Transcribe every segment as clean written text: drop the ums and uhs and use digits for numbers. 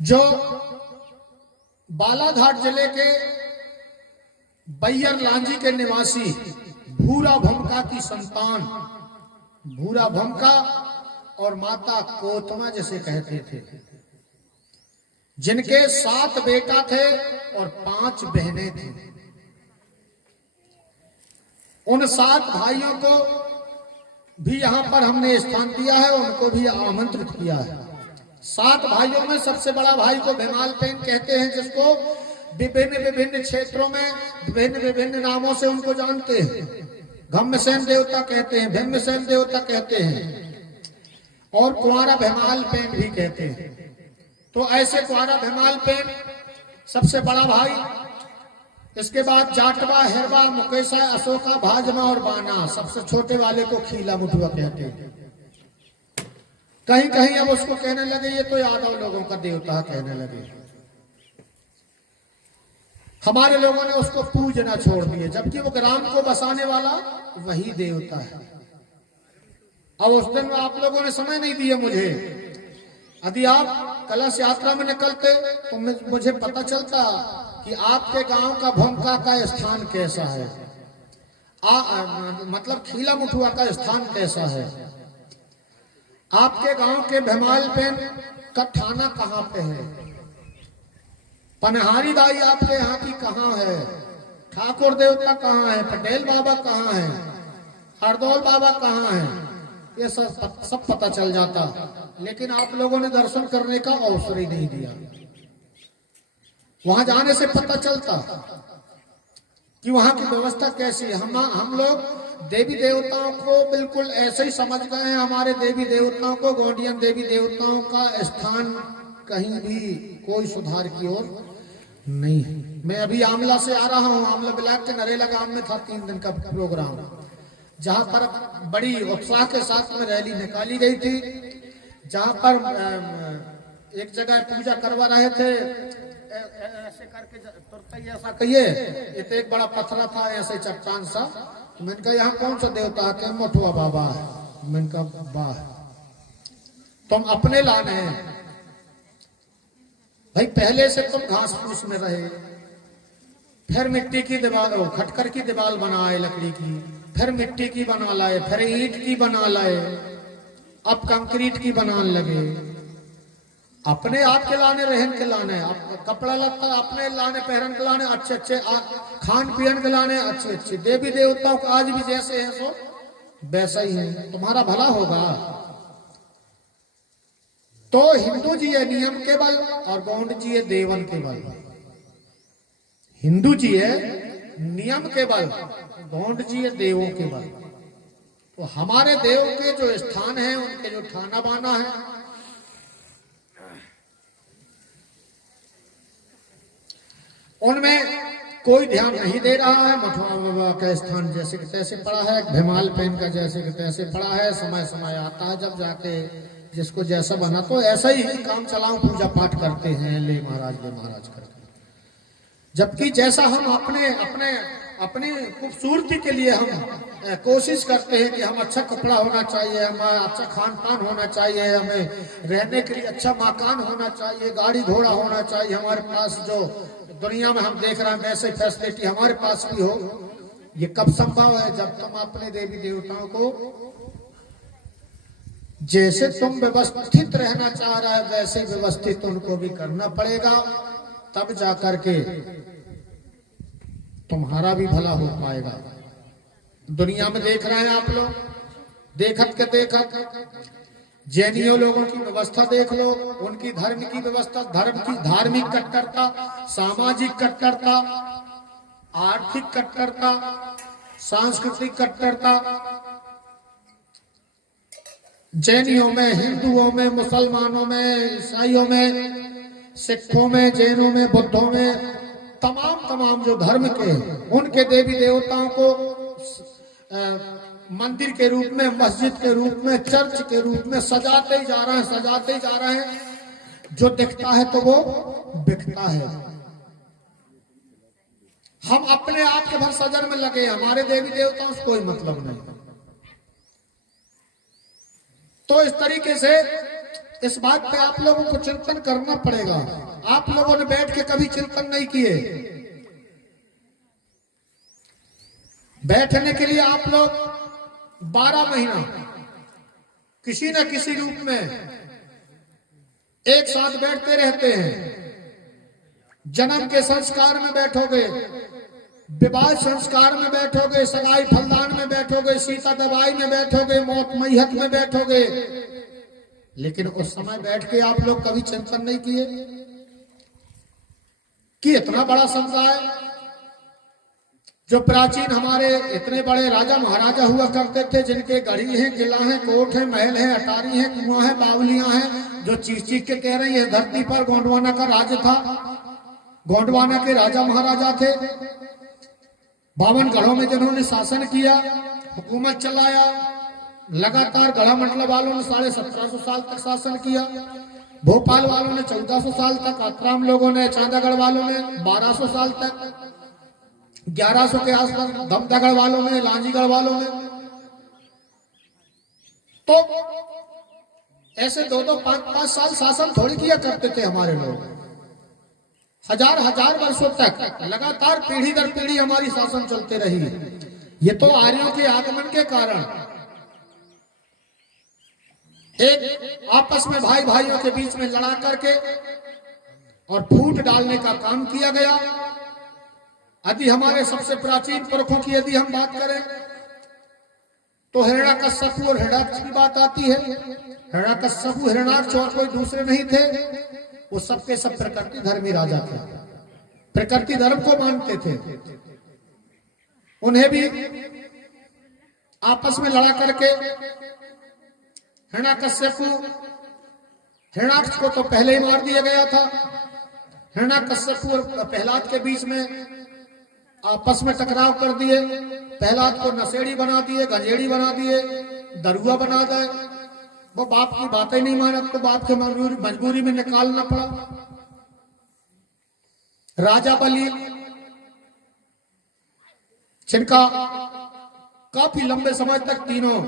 जो बालाघाट जिले के बैयर लांजी के निवासी भूरा भमका की संतान, भूरा भमका और माता कोतमा जिसे कहते थे, जिनके 7 बेटा थे और 5 बहनें थी। उन 7 भाइयों को भी यहां पर हमने स्थान दिया है, उनको भी आमंत्रित किया है। 7 भाइयों में सबसे बड़ा भाई को भीमालपेन कहते हैं, जिसको विभिन्न विभिन्न क्षेत्रों में विभिन्न विभिन्न नामों से उनको जानते हैं। घम्मसेन देवता कहते हैं, भीमसेन देवता कहते हैं और कुंवारा भीमालपेन भी कहते हैं। तो ऐसे कुंवारा भीमालपेन सबसे बड़ा भाई, इसके बाद जाटवा, हिरवा, मुकेशा, अशोका, भाजमा और बाना, सबसे छोटे वाले को खीला मुठुआ कहते हैं। कहीं कहीं अब उसको कहने लगे ये तो यादव लोगों का देवता कहने लगे। हमारे लोगों ने उसको पूजना छोड़ दिए, जबकि वो ग्राम को बसाने वाला वही देवता है। अब उस दिन आप लोगों ने समय नहीं दिया मुझे। यदि आप कलश यात्रा में निकलते तो मुझे पता चलता कि आपके गांव का भूमका का स्थान कैसा है, मतलब खीला मुठुआ का स्थान कैसा है, आपके गांव के भीमालपेन का थाना कहां पे है, पनहारी दाई आपके यहाँ की कहाँ है, ठाकुर देवता कहाँ है, पटेल बाबा कहाँ है, हरदौल बाबा कहाँ है, ये सब पता चल जाता। लेकिन आप लोगों ने दर्शन करने का अवसर ही नहीं दिया। वहां जाने से पता चलता कि वहां की व्यवस्था कैसी है। हम लोग देवी देवताओं को बिल्कुल ऐसे ही समझ गए हैं। हमारे देवी देवताओं को, गोंडियन देवी देवताओं का स्थान कहीं भी कोई सुधार की ओर नहीं। मैं अभी आमला से आ रहा हूँ। आमला ब्लॉक के नरेला गांव में था 3 दिन का प्रोग्राम, जहां पर बड़ी उत्साह के साथ में रैली निकाली गई थी। जहां पर एक जगह पूजा करवा रहे थे, ऐसे करके तुरंत ऐसा कहिए, ये तो एक बड़ा पत्थर था ऐसे चट्टान सा। मैंने कहा यहाँ कौन सा देवता है? मुठुआ बाबा है। मैंने कहा वाह, तुम अपने लाने हैं भाई। पहले से तुम घास फूस में रहे, फिर मिट्टी की दीवार, खटकर की दीवार बनाए लकड़ी की, फिर मिट्टी की बना लाए, फिर ईंट की बना लाए, अब कंक्रीट की बनाने लगे। अपने आप के लाने, रहन के लाने, कपड़ा लत्ता अपने लाने, पहरन के लाने, अच्छे अच्छे खान पीन के लाने, अच्छे अच्छे देवी देवताओं को आज भी जैसे है सो वैसा ही है। तुम्हारा भला होगा। तो हिंदू जी है नियम के बल और गौंड जी है देवन के बल। हिंदू जी है नियम के बल, गौंड जी है देवों के बल। तो हमारे देव के जो स्थान है, उनके जो ठाना बाना है, उनमें कोई ध्यान नहीं दे रहा है। मठुआ बाबा का स्थान जैसे कि तैसे पड़ा है, भीमालपेन का जैसे कि तैसे पड़ा है। समय समय आता है जब जाके जिसको जैसा बना, तो ऐसा ही काम चलाओ, पूजा पाठ करते हैं, ले महाराज करके। जबकि जैसा हम अपने खूबसूरती के लिए हम कोशिश करते हैं कि हम अच्छा कपड़ा होना चाहिए, हमारा अच्छा खान पान होना चाहिए, हमें रहने के लिए अच्छा मकान होना चाहिए, गाड़ी घोड़ा होना चाहिए, हमारे पास जो दुनिया में हम देख रहे हैं वैसे फैसिलिटी हमारे पास भी हो। ये कब संभव है? जब तुम अपने देवी देवताओं को जैसे तुम व्यवस्थित रहना चाह रहा है वैसे व्यवस्थित उनको भी करना पड़ेगा, तब जाकर के तुम्हारा भी भला हो पाएगा। दुनिया में देख रहे हैं आप लोग, देखत के देखत जैनियों लोगों की व्यवस्था देख लो, उनकी धर्म की व्यवस्था, धर्म की धार्मिक कट्टरता, सामाजिक कट्टरता, आर्थिक कट्टरता, सांस्कृतिक कट्टरता, जैनियों में, हिंदुओं में, मुसलमानों में, ईसाइयों में, सिखों में, जैनों में, बुद्धों में, तमाम जो धर्म के, उनके देवी देवताओं को मंदिर के रूप में, मस्जिद के रूप में, चर्च के रूप में सजाते ही जा रहे हैं। जो दिखता है तो वो बिकता है। हम अपने आप के भर सजन में लगे, हमारे देवी देवताओं से कोई मतलब नहीं। तो इस तरीके से इस बात पे आप लोगों को चिंतन करना पड़ेगा। आप लोगों ने बैठ के कभी चिंतन नहीं किए। बैठने के लिए आप लोग 12 महीना किसी न किसी रूप में एक साथ बैठते रहते हैं। जन्म के संस्कार में बैठोगे, विवाह संस्कार में बैठोगे, सगाई फलदान में बैठोगे, सीता दवाई में बैठोगे, मौत मैहत में बैठोगे, लेकिन उस समय बैठ के आप लोग कभी चिंतन नहीं किए कि इतना बड़ा समुदाय जो प्राचीन हमारे इतने बड़े राजा महाराजा हुआ करते थे, जिनके गढ़ी हैं, किला है, कोट है, महल है, अटारी है, कुआं है, बावलियां हैं, जो चीख चीख के कह रही है धरती पर गोंडवाना का राज्य था। गोंडवाना के राजा महाराजा थे। 52 गढ़ों में जिन्होंने शासन किया, हुकूमत चलाया, लगातार गढ़ा मंडल वालों ने 1750 साल तक शासन किया। भोपाल वालों ने 1400 साल तक, आत्राम लोगों ने, चांदागढ़ वालों ने 1200 साल तक, 1100 के आसपास दमदागढ़ वालों ने, लांजीगढ़ वालों ने। तो ऐसे 2-2, 5-5 साल शासन थोड़ी किया करते थे हमारे लोग। हजार वर्षों तक लगातार पीढ़ी दर पीढ़ी हमारी शासन चलते रही। ये तो आर्यों के आगमन के कारण एक आपस में भाई भाइयों के बीच में लड़ा करके और फूट डालने का काम किया गया। यदि हमारे सबसे प्राचीन पुरखों की यदि हम बात करें तो हिरण्याकश्यप और हिरण्याक्ष की बात आती है। हिरण्याकश्यप, हिरण्याक्ष और कोई दूसरे नहीं थे, वो सबके सब प्रकृति धर्मी राजा थे, प्रकृति धर्म को मानते थे। उन्हें भी आपस में लड़ा करके हिरण्याकश्यप, हिरण्याक्ष को तो पहले ही मार दिया गया था। हिरण्याकश्यप और प्रहलाद के बीच में आपस में टकराव कर दिए। प्रहलाद को नशेड़ी बना दिए, गंजेड़ी बना दिए, दरुआ बना दिए। वो बाप की बातें नहीं माना तो बाप के मजबूरी में निकालना पड़ा। राजा बलि, जिनका काफी लंबे समय तक तीनों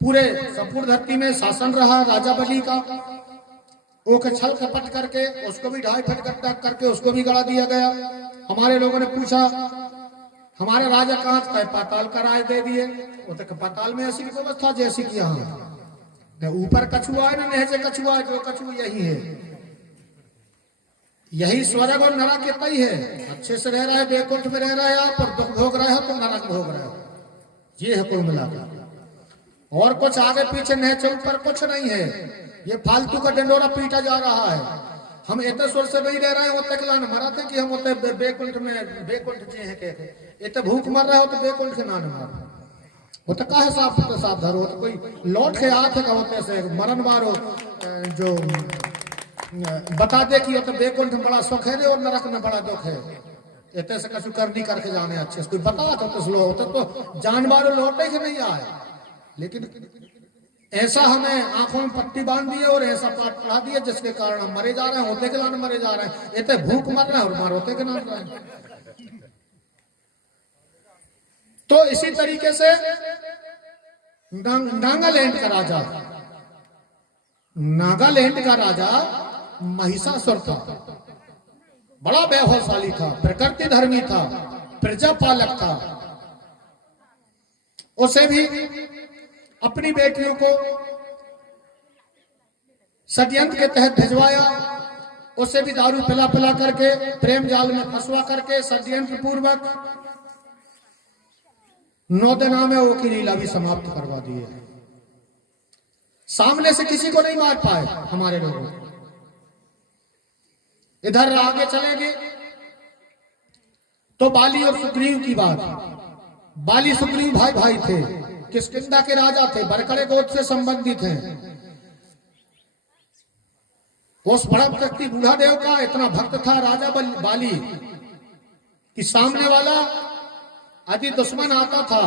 पूरे संपूर्ण धरती में शासन रहा राजा बलि का, वो के छल कपट करके उसको भी 2.5 फट करके उसको भी गड़ा दिया गया। हमारे लोगों ने पूछा हमारा राजा कहाँ था? पाताल का राज दे दिए। वो तो पाताल में ऐसी व्यवस्था जैसी कि यहाँ न ऊपर कछुआ है न नीचे कछुआ है, जो कछुआ यही है, यही स्वर्ग और नरक इतना ही है। अच्छे से रह रहा है, बैकुंठ में रह रहा है आप, और दुख भोग रहे हो तो नरक भोग रहे हो। ये है कुल मिलाकर, और कुछ आगे पीछे नीचे ऊपर कुछ नहीं है। ये फालतू का डंडोरा पीटा जा रहा है। हम इतने सुर से नहीं रह रहे हैं, होते कलान मराते कि हम होते बैकुंठ में, बैकुंठ जी है कहते इतने भूख मर रहे हो तो बैकुंठ के नान मार वो तो कहा साफ धरो, तो कोई लौट के आते का होते से मरण मारो जो बता दे कि तो बैकुंठ में बड़ा सुख है और नरक में बड़ा दुख है। इतने से कछु करनी करके जाने अच्छे से कोई बता तो स्लो होता तो जान मारो लौटे के नहीं आए। लेकिन ऐसा हमें आंखों में पट्टी बांध दी है और ऐसा पाठ पढ़ा दिया जिसके कारण हम मरे जा रहे हैं, होते के लाने मरे जा रहे हैं। इतने भूख मर रहे हैं और मार होते के नाम रहे हैं। तो इसी तरीके से नागालैंड का राजा महिषासुर था। बड़ा वैभवशाली था, प्रकृति धर्मी था, प्रजापालक था। उसे भी अपनी बेटियों को षड्यंत्र के तहत भिजवाया। उसे भी दारू पिला पिला करके प्रेम जाल में फंसवा करके षड्यंत्र पूर्वक 9 दिन में वो की लीला भी समाप्त करवा दी है। सामने से किसी को नहीं मार पाए हमारे लोगों। इधर आगे चलेंगे तो बाली और सुग्रीव की बात। बाली सुग्रीव भाई भाई थे, किष्किंधा के राजा थे, बरकड़े गोत्र से संबंधित हैं। उस बड़ा व्यक्ति बूढ़ा देव का इतना भक्त था राजा बाली कि सामने वाला यदि दुश्मन आता था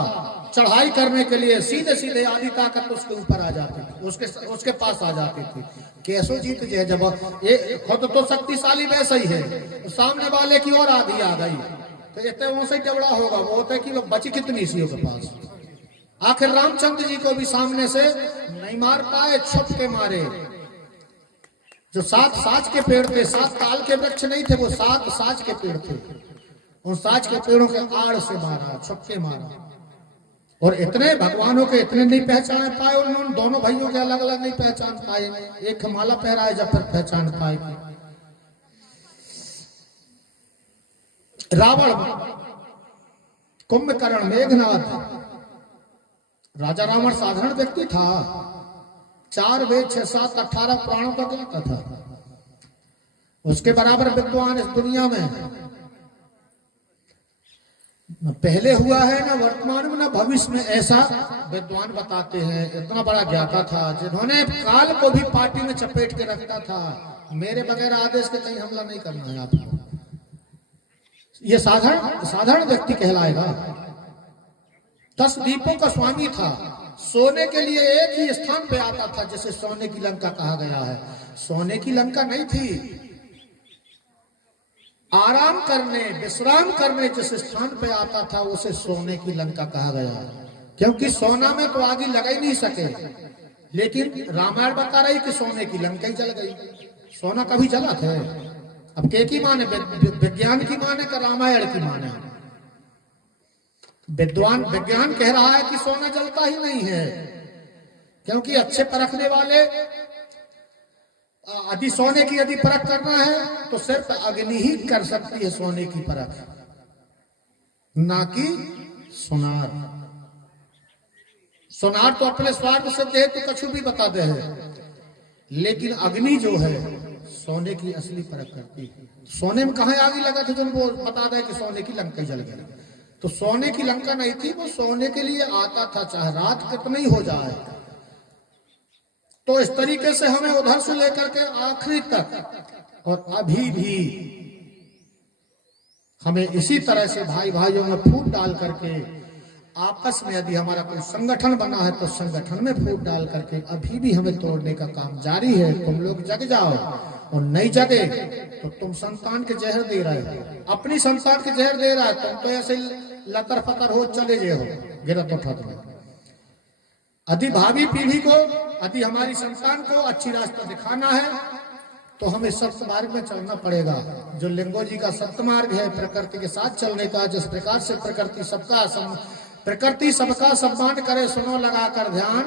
चढ़ाई करने के लिए, सीधे सीधे आधी ताकत उसके ऊपर आ जाती थी, उसके पास आ जाती थी। कैसो जीत जे जब ये खुद तो शक्तिशाली वैसा ही है, तो सामने वाले की ओर आधी आ गई तो इतने वो से डबड़ा होगा। वो होता है कि वो बची कितनी सी के पास, आखिर रामचंद्र जी को भी सामने से नहीं मार पाए, छुप के मारे। जो 7 साज के पेड़ थे, 7 ताल के वृक्ष नहीं थे, वो 7 साज के पेड़ थे। उन साज के पेड़ों के आड़ से मारा, छुप के मारा। और इतने भगवानों के इतने नहीं पहचान पाए, उन्होंने दोनों भाइयों के अलग अलग नहीं पहचान पाए। एक माला पहराए जब फिर पहचान पाए। रावण, कुंभकर्ण, मेघनाथ। राजा रावण साधारण व्यक्ति था। 4 वेद 6 7 18 पुराणों का ज्ञाता था। उसके बराबर विद्वान इस दुनिया में न पहले हुआ है, न वर्तमान में, न भविष्य में। ऐसा विद्वान बताते हैं। इतना बड़ा ज्ञाता था जिन्होंने काल को भी पार्टी में चपेट के रखता था। मेरे बगैर आदेश के कहीं हमला नहीं करना है आपको। ये साधारण व्यक्ति कहलाएगा। 10 दीपों का स्वामी था। सोने के लिए एक ही स्थान पे आता था जिसे सोने की लंका कहा गया है। सोने की लंका नहीं थी। आराम करने, विश्राम करने जिस स्थान पे आता था उसे सोने की लंका कहा गया है। क्योंकि सोना में तो आग लगा ही नहीं सके। लेकिन रामायण बता रही कि सोने की लंका ही जल गई। सोना कभी जला था? अब के की माने, विज्ञान की माने का रामायण की माने? विज्ञान कह रहा है कि सोना जलता ही नहीं है। क्योंकि अच्छे परखने वाले यदि सोने की यदि परख करना है तो सिर्फ अग्नि ही कर सकती है सोने की परख, ना कि सोनार। सोनार तो अपने स्वार्थ से दे तो कछु भी बता दे है, लेकिन अग्नि जो है सोने की असली परख करती है। सोने में कहाँ आग लगा था जो वो बता दे कि सोने की लंका जल गई। तो सोने की लंका नहीं थी, वो सोने के लिए आता था चाहे रात कितनी हो जाए। तो इस तरीके से हमें उधर से लेकर के आखिरी तक और अभी भी हमें इसी तरह से भाई भाइयों में फूट डाल करके आपस में यदि हमारा कोई संगठन बना है तो संगठन में फूट डाल करके अभी भी हमें तोड़ने का काम जारी है। तुम लोग जग जाओ, और नहीं जगे तो तुम संतान के जहर दे रहे हो, अपनी संतान के जहर दे रहा है। तुम तो ऐसे लतर फतर हो चले गए हो, गिरत उठा दो। यदि भावी पीढ़ी को, यदि हमारी संतान को अच्छी रास्ता दिखाना है तो हमें सत्य मार्ग में चलना पड़ेगा। जो लिंगो जी का सत्य मार्ग है, प्रकृति के साथ चलने का, जिस प्रकार से प्रकृति सबका सम्मान करे, सुनो लगा कर ध्यान,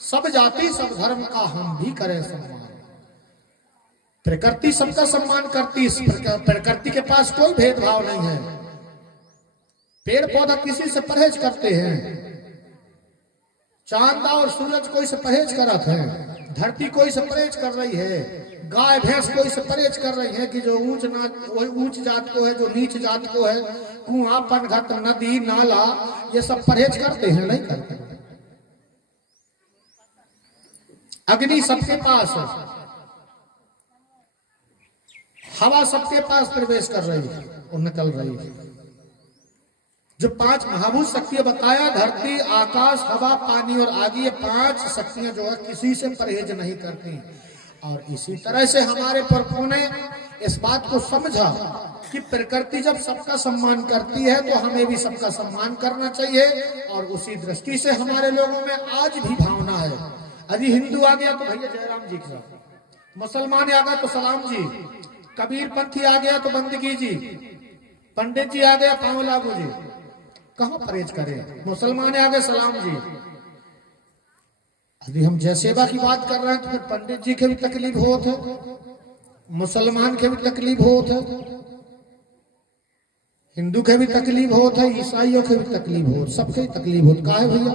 सब जाति सब धर्म का हम भी करें सम्मान। प्रकृति सबका सम्मान करती, प्रकृति के पास कोई भेदभाव नहीं है। पेड़ पौधा किसी से परहेज करते हैं, चांद और सूरज कोई से परहेज करत है, धरती कोई से परहेज कर रही है, गाय भैंस कोई से परहेज कर रही है कि जो ऊंच जात को है, जो नीच जात को है, कुआं पनघट नदी नाला ये सब परहेज करते हैं? नहीं करते। अग्नि सबके पास है, हवा सबके पास प्रवेश कर रही है और निकल रही है। जो 5 महाभूत शक्तियां बताया, धरती आकाश हवा पानी और आग, ये 5 शक्तियां जो है किसी से परहेज नहीं करती। और इसी तरह से हमारे पुरखों ने इस बात को समझा कि प्रकृति जब सबका सम्मान करती है तो हमें भी सबका सम्मान करना चाहिए। और उसी दृष्टि से हमारे लोगों में आज भी भावना है। यदि हिंदू आ गया तो भैया जयराम जी का, मुसलमान आ गया तो सलाम जी, कबीर पंथी आ गया तो बंदगी जी, पंडित जी आ गया पांव लागू जी। कहां परहेज करें? मुसलमान आ गए सलाम जी। यदि हम जय सेवा की बात कर रहे हैं तो फिर पंडित जी के भी तकलीफ होत है, मुसलमान के भी तकलीफ होत है, हिंदू के भी तकलीफ होत है, ईसाइयों के भी तकलीफ होत, सबके तकलीफ होत। काहे भैया?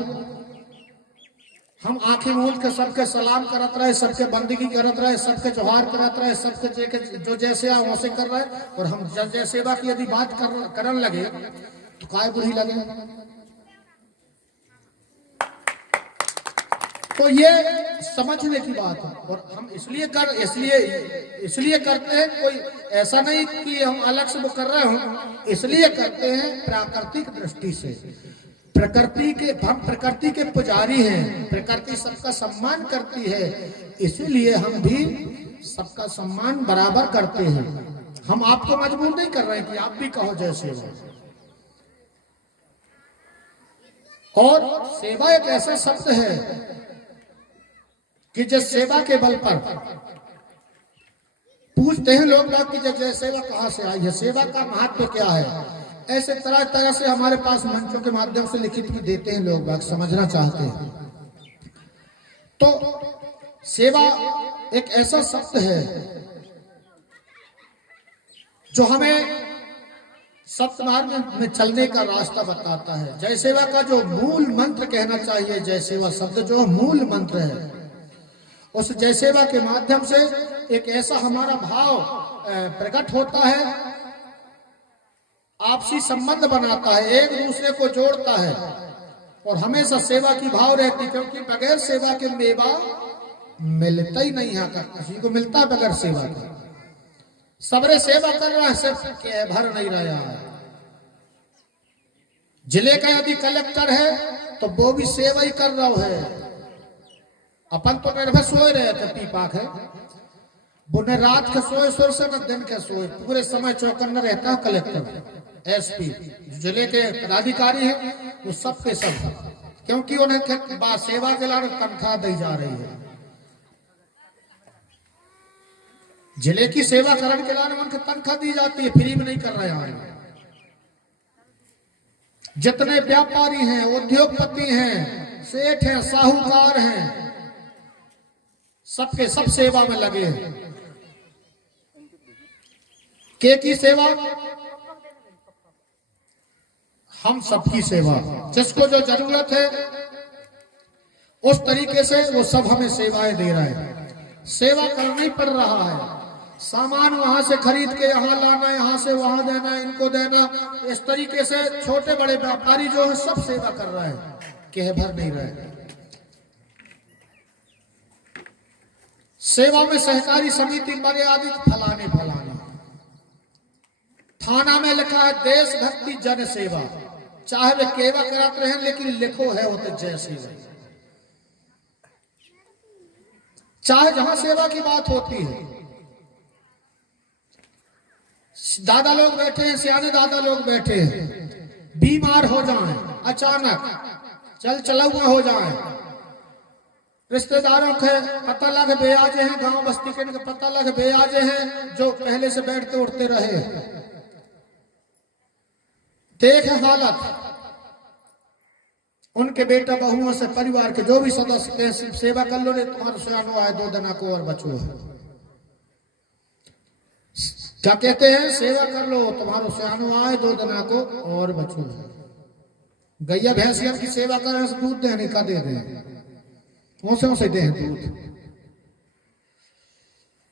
हम आंखें मूंद के सबके सलाम करत रहे, सबके बंदगी करत रहे, सबके जोहार करत रहे, सबके जो जैसे आ वैसे कर रहे, और हम जय सेवा की यदि बात करन लगे तो काय बुरी लगे। तो ये समझने की बात है। और हम इसलिए करते हैं, कोई ऐसा नहीं कि हम अलग से वो कर रहे हो, इसलिए करते हैं प्राकृतिक दृष्टि से। हम प्रकृति के पुजारी हैं, प्रकृति सबका सम्मान करती है, इसीलिए हम भी सबका सम्मान बराबर करते हैं। हम आपको मजबूर नहीं कर रहे हैं कि आप भी कहो जय सेवा। और सेवा एक ऐसा शब्द है कि जिस सेवा के बल पर पूछते हैं लोग बात कि जय सेवा कहां से आई है, सेवा का महत्व क्या है, ऐसे तरह तरह से हमारे पास मंचों के माध्यम से लिखित में देते हैं, लोग बात समझना चाहते हैं। तो सेवा एक ऐसा शब्द है जो हमें सत्य मार्ग में चलने का रास्ता बताता है। जय सेवा का जो मूल मंत्र कहना चाहिए, जय सेवा शब्द जो मूल मंत्र है, उस जय सेवा के माध्यम से एक ऐसा हमारा भाव प्रकट होता है, आपसी संबंध बनाता है, एक दूसरे को जोड़ता है और हमेशा सेवा की भाव रहती, क्योंकि बगैर सेवा के मेवा मिलता ही नहीं है, किसी को मिलता बगैर सेवा के। सबरे सेवा कर रहा है, सिर्फ भर नहीं रहा है। जिले का यदि कलेक्टर है तो वो भी सेवा ही कर रहा है। अपन तो निर्भर सोए रहे थे, पीपाक है वो न रात के सोए सुर से न दिन के सोए, पूरे समय चौकन्ना रहता है कलेक्टर, एसपी, जिले के पदाधिकारी है वो सब के सब, क्योंकि उन्हें सेवा के लाने तनख्वाह दी जा रही है। जिले की सेवा करने के लाने उनकी तनख्वाह दी जाती है, फ्री में नहीं कर रहे हैं। जितने व्यापारी हैं, उद्योगपति हैं, सेठ हैं, साहूकार हैं, सबके सब सेवा में लगे हैं। की सेवा, हम सबकी सेवा, जिसको जो जरूरत है उस तरीके से वो सब हमें सेवाएं दे रहा है। सेवा करना ही पड़ रहा है, सामान वहां से खरीद के यहाँ लाना, यहाँ से वहां देना, इनको देना, इस तरीके से छोटे बड़े व्यापारी जो है सब सेवा कर रहा है, कह भर नहीं रहे। सेवा में सहकारी समिति मर्यादित फलाने फलाने, थाना में लिखा है देशभक्ति जन सेवा, चाहे वे केवा कराते रहे लेकिन लिखो है वो तो जय सेवा। चाहे जहां सेवा की बात होती है, दादा लोग बैठे हैं, सियाने दादा लोग बैठे हैं, बीमार हो जाएं, अचानक चला हुआ हो जाएं, रिश्तेदारों के पता लग बेआजे हैं, गांव बस्ती के पता लग बेआजे हैं जो पहले से बैठते उठते रहे, देख हालत, उनके बेटा बहुओं से परिवार के जो भी सदस्य हैं, सेवा कर लो रे, तुम्हारा सयानो आए 2 दिन को और बचो है। क्या कहते हैं, सेवा कर लो तुम्हारो सयानो आए 2 दिन को और बचो है। गैया भैंसिया की सेवा करने से दूध देने का दे दें, उसे दे दूध,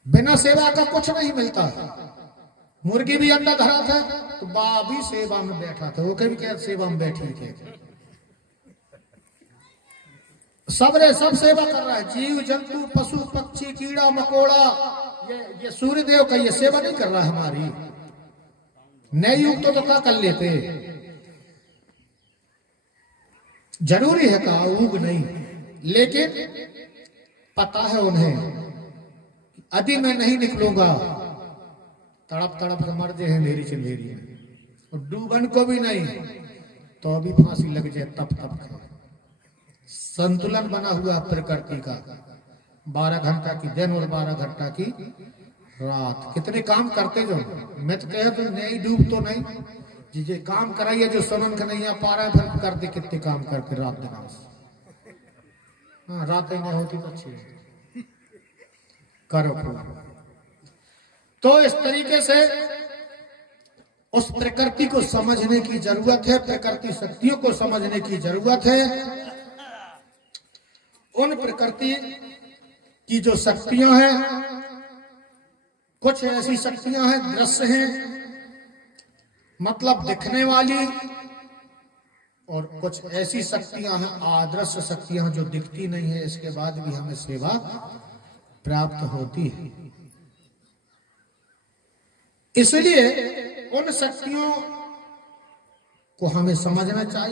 बिना सेवा का कुछ नहीं मिलता। मुर्गी भी अंडा धरा था तो बा भी सेवा में बैठा था, वो कभी क्या सेवा में बैठी थे, सब सेवा कर रहा है, जीव जंतु पशु पक्षी कीड़ा मकोड़ा, ये सूर्य देव का ये सेवा नहीं कर रहा है हमारी। नए युग तो क्या कर लेते, जरूरी है का उग नहीं, लेकिन पता है उन्हें यदि मैं नहीं निकलूंगा तड़प तड़प के मर जाए मेरी चिंदेरी में, और डूबन को भी नहीं तो अभी फांसी लग जाए तप तप के। संतुलन बना हुआ प्रकृति का, 12 घंटा की दिन और 12 घंटा की रात। कितने काम करते जो, मैं तो कह तो नहीं डूब तो नहीं, जिसे काम कराइए जो समन का नहीं आ पा रहा है, फिर कर दे कितने काम करके रात दिन। हाँ, रात ही नहीं होती तो अच्छी करो। तो इस तरीके से उस प्रकृति को समझने की जरूरत है, प्रकृति शक्तियों को समझने की जरूरत है। उन प्रकृति की जो शक्तियां हैं, कुछ ऐसी शक्तियां हैं दृश्य हैं, मतलब दिखने वाली, और कुछ ऐसी शक्तियां हैं अदृश्य शक्तियां जो दिखती नहीं है, इसके बाद भी हमें सेवा प्राप्त होती है। इसलिए उन शक्तियों को हमें समझना चाहिए।